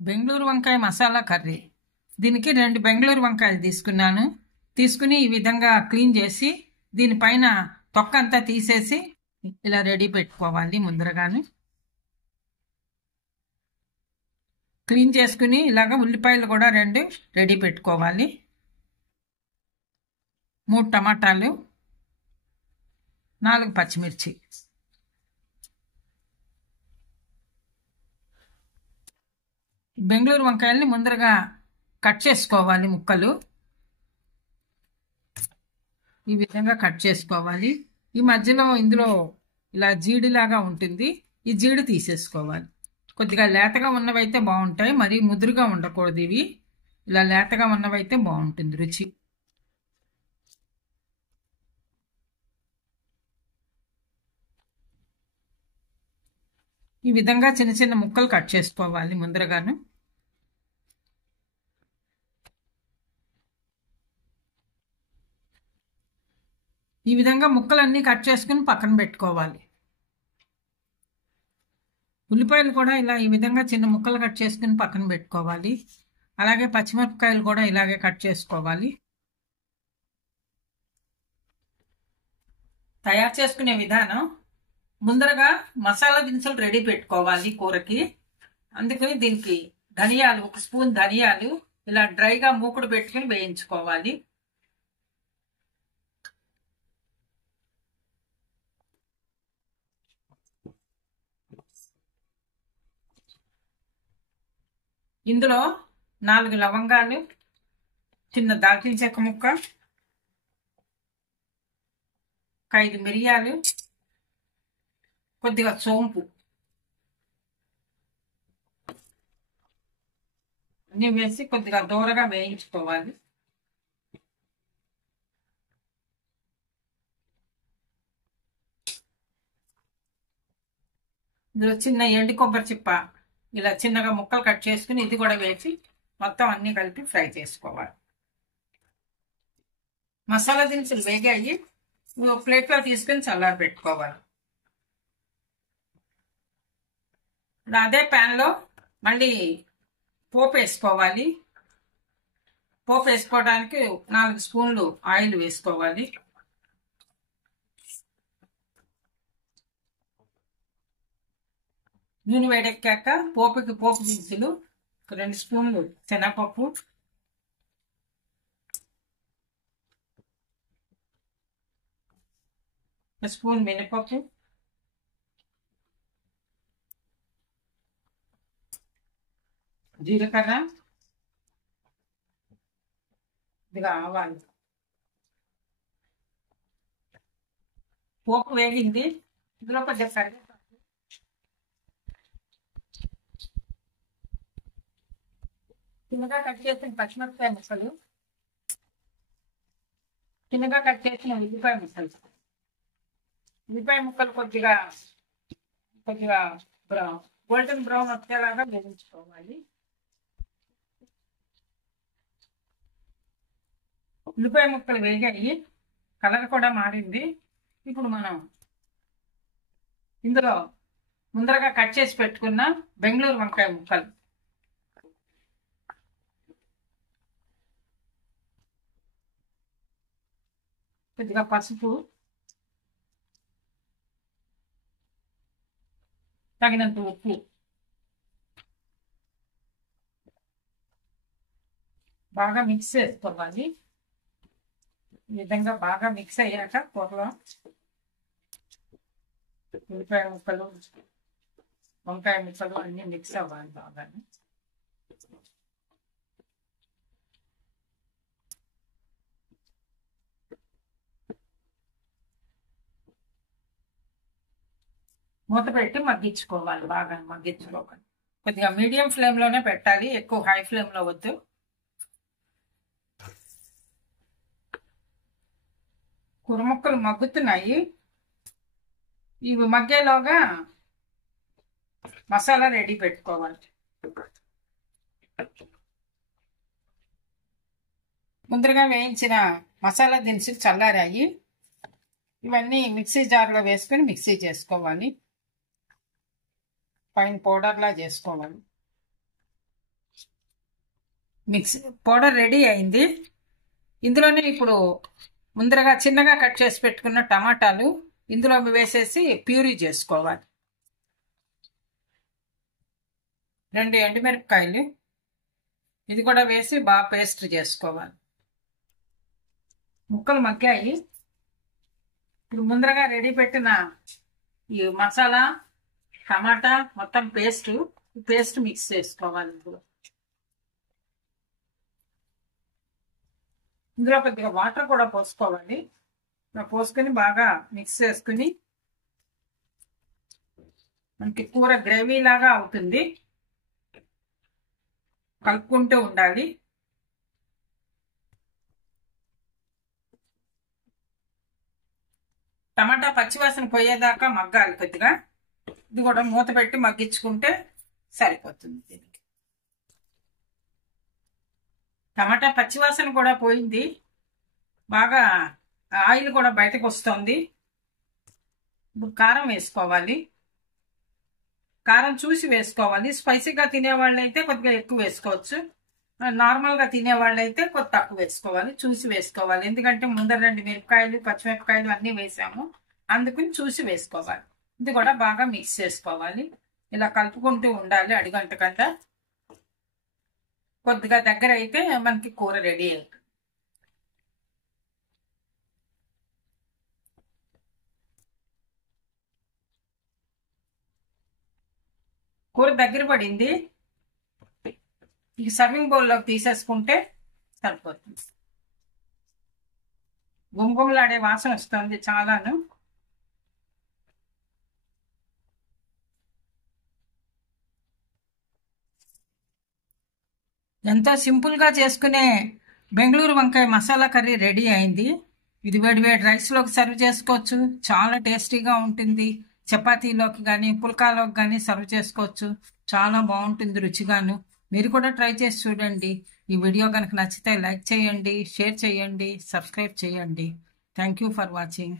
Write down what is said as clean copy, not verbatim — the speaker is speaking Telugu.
బెంగళూరు వంకాయ మసాలా కర్రీ. దీనికి 2 బెంగళూరు వంకాయలు తీసుకున్నాను. తీసుకుని ఈ విధంగా క్లీన్ చేసి దీనిపైన తొక్క అంతా తీసేసి ఇలా రెడీ పెట్టుకోవాలి. ముందరగాను క్లీన్ చేసుకుని ఇలాగ ఉల్లిపాయలు కూడా 2 రెడీ పెట్టుకోవాలి. 3 టమాటాలు, 4 పచ్చిమిర్చి. బెంగళూరు వంకాయల్ని ముందరగా కట్ చేసుకోవాలి. ముక్కలు ఈ విధంగా కట్ చేసుకోవాలి. ఈ మధ్యలో ఇందులో ఇలా జీడిలాగా ఉంటుంది, ఈ జీడి తీసేసుకోవాలి. కొద్దిగా లేతగా ఉన్నవైతే బాగుంటాయి, మరీ ముదురుగా ఉండకూడదు. ఇవి ఇలా లేతగా ఉన్నవైతే బాగుంటుంది రుచి. ఈ విధంగా చిన్న చిన్న ముక్కలు కట్ చేసుకోవాలి ముందరగాను. ఈ విధంగా ముక్కలన్నీ కట్ చేసుకుని పక్కన పెట్టుకోవాలి. ఉల్లిపాయలు కూడా ఇలా ఈ విధంగా చిన్న ముక్కలు కట్ చేసుకుని పక్కన పెట్టుకోవాలి. అలాగే పచ్చిమిరపకాయలు కూడా ఇలాగే కట్ చేసుకోవాలి. తయారు చేసుకునే విధానం: ముందరగా మసాలా దినుసులు రెడీ పెట్టుకోవాలి కూరకి. అందుకని దీనికి ధనియాలు, 1 స్పూన్ ధనియాలు ఇలా డ్రైగా మూకుడు పెట్టుకుని వేయించుకోవాలి. ఇందులో 4 లవంగాలు, చిన్న దాల్చిన చెక్క ముక్క, 5 మిరియాలు, కొద్దిగా సోంపు అన్నీ వేసి కొద్దిగా దూరగా వేయించుకోవాలి. ఇందులో చిన్న ఎండు కొబ్బరి చిప్ప ఇలా చిన్నగా ముక్కలు కట్ చేసుకుని ఇది కూడా వేసి మొత్తం అన్నీ కలిపి ఫ్రై చేసుకోవాలి. మసాలా దినుసులు వేగాయి, ప్లేట్లో తీసుకుని చల్లారి పెట్టుకోవాలి. అదే ప్యాన్లో మళ్ళీ పోపు వేసుకోవాలి. పోపు వేసుకోవడానికి 4 స్పూన్లు ఆయిల్ వేసుకోవాలి. నూనె వేడెక్కాక పోపు దినుసులు 2 స్పూన్లు శనగపప్పు, 1 స్పూన్ మినపప్పు, జీలకర్ర, ఇదిగా ఆవాలు. పోపు వేగింది, ఇందులో కొద్దిగా కరివేపాకు, చిన్నగా కట్ చేసిన పచ్చిమిరపకాయ ముక్కలు, చిన్నగా కట్ చేసిన ఉల్లిపాయ ముక్కలు. ఉల్లిపాయ ముక్కలు కొద్దిగా గోల్డెన్ బ్రౌన్ వచ్చేలాగా వేయించుకోవాలి. ఉల్లిపాయ ముక్కలు వేగాయి, కలర్ కూడా మారింది. ఇప్పుడు మనం ఇందులో ముందరగా కట్ చేసి పెట్టుకున్న బెంగళూరు వంకాయ ముక్కలు, కొద్దిగా పసుపు, తగినంత ఉప్పు, బాగా మిక్స్ చేసుకోవాలి. ఈ విధంగా బాగా మిక్స్ అయ్యాక కూరలో ఉల్లిపాయ ముక్కలు, వంకాయ ముక్కలు అన్నీ మిక్స్ అవ్వాలి బాగా. మూత పెట్టి మగ్గించుకోవాలి. బాగా మగ్గించుకోవాలి. కొద్దిగా మీడియం ఫ్లేమ్లోనే పెట్టాలి, ఎక్కువ హై ఫ్లేమ్లో వద్దు. కూర ముక్కలు మగ్గుతున్నాయి. ఇవి మగ్గేలోగా మసాలా రెడీ పెట్టుకోవాలి. ముందరగా వేయించిన మసాలా దినుసులు చల్లారాయి. ఇవన్నీ మిక్సీ జార్లో వేసుకొని మిక్సీ చేసుకోవాలి. ఫైన్ పౌడర్లా చేసుకోవాలి. మిక్స్ పౌడర్ రెడీ అయింది. ఇందులోనే ఇప్పుడు ముందరగా చిన్నగా కట్ చేసి పెట్టుకున్న టమాటాలు ఇందులో వేసేసి ప్యూరీ చేసుకోవాలి. 2 ఎండుమిరపకాయలు ఇది కూడా వేసి బాగా పేస్ట్ చేసుకోవాలి. ముక్కలు మగ్గాయి. ఇప్పుడు ముందరగా రెడీ పెట్టిన ఈ మసాలా టమాటా మొత్తం పేస్ట్ మిక్స్ చేసుకోవాలి. ఇందులో కొద్దిగా వాటర్ కూడా పోసుకోవాలి. పోసుకొని బాగా మిక్స్ చేసుకుని మనకి కూర గ్రేవీ లాగా అవుతుంది. కలుపుకుంటూ ఉండాలి. టమాటా పచ్చివాసన పోయేదాకా మగ్గాలి కొద్దిగా. ఇది కూడా మూత పెట్టి మగ్గించుకుంటే సరిపోతుంది. దీనికి టమాటా పచ్చివాసన కూడా పోయింది. బాగా ఆయిల్ కూడా బయటకు వస్తుంది. ఇప్పుడు కారం వేసుకోవాలి. కారం చూసి వేసుకోవాలి. స్పైసీగా తినేవాళ్ళు అయితే కొద్దిగా ఎక్కువ వేసుకోవచ్చు. నార్మల్గా తినేవాళ్ళు అయితే కొద్ది తక్కువ వేసుకోవాలి. చూసి వేసుకోవాలి. ఎందుకంటే ముందర 2 మిరపకాయలు పచ్చిమిరపకాయలు అన్నీ వేసాము, అందుకని చూసి వేసుకోవాలి. ఇది కూడా బాగా మిక్స్ చేసుకోవాలి. ఇలా కలుపుకుంటూ ఉండాలి అడిగంటకుండా. కొద్దిగా దగ్గర అయితే మనకి కూర రెడీ అవుతుంది. కూర దగ్గర పడింది. ఈ సర్వింగ్ బౌల్లోకి తీసేసుకుంటే సరిపోతుంది. గుమగుమలాడే వాసన వస్తుంది చాలాను. ఎంతో సింపుల్గా చేసుకునే బెంగళూరు వంకాయ మసాలా కర్రీ రెడీ అయింది. ఇది వేడి రైస్లోకి సర్వ్ చేసుకోవచ్చు. చాలా టేస్టీగా ఉంటుంది. చపాతీలోకి కానీ పుల్కాలోకి కానీ సర్వ్ చేసుకోవచ్చు. చాలా బాగుంటుంది రుచిగాను. మీరు కూడా ట్రై చేసి చూడండి. ఈ వీడియో కనుక నచ్చితే లైక్ చేయండి, షేర్ చేయండి, సబ్స్క్రైబ్ చేయండి. Thank you for watching.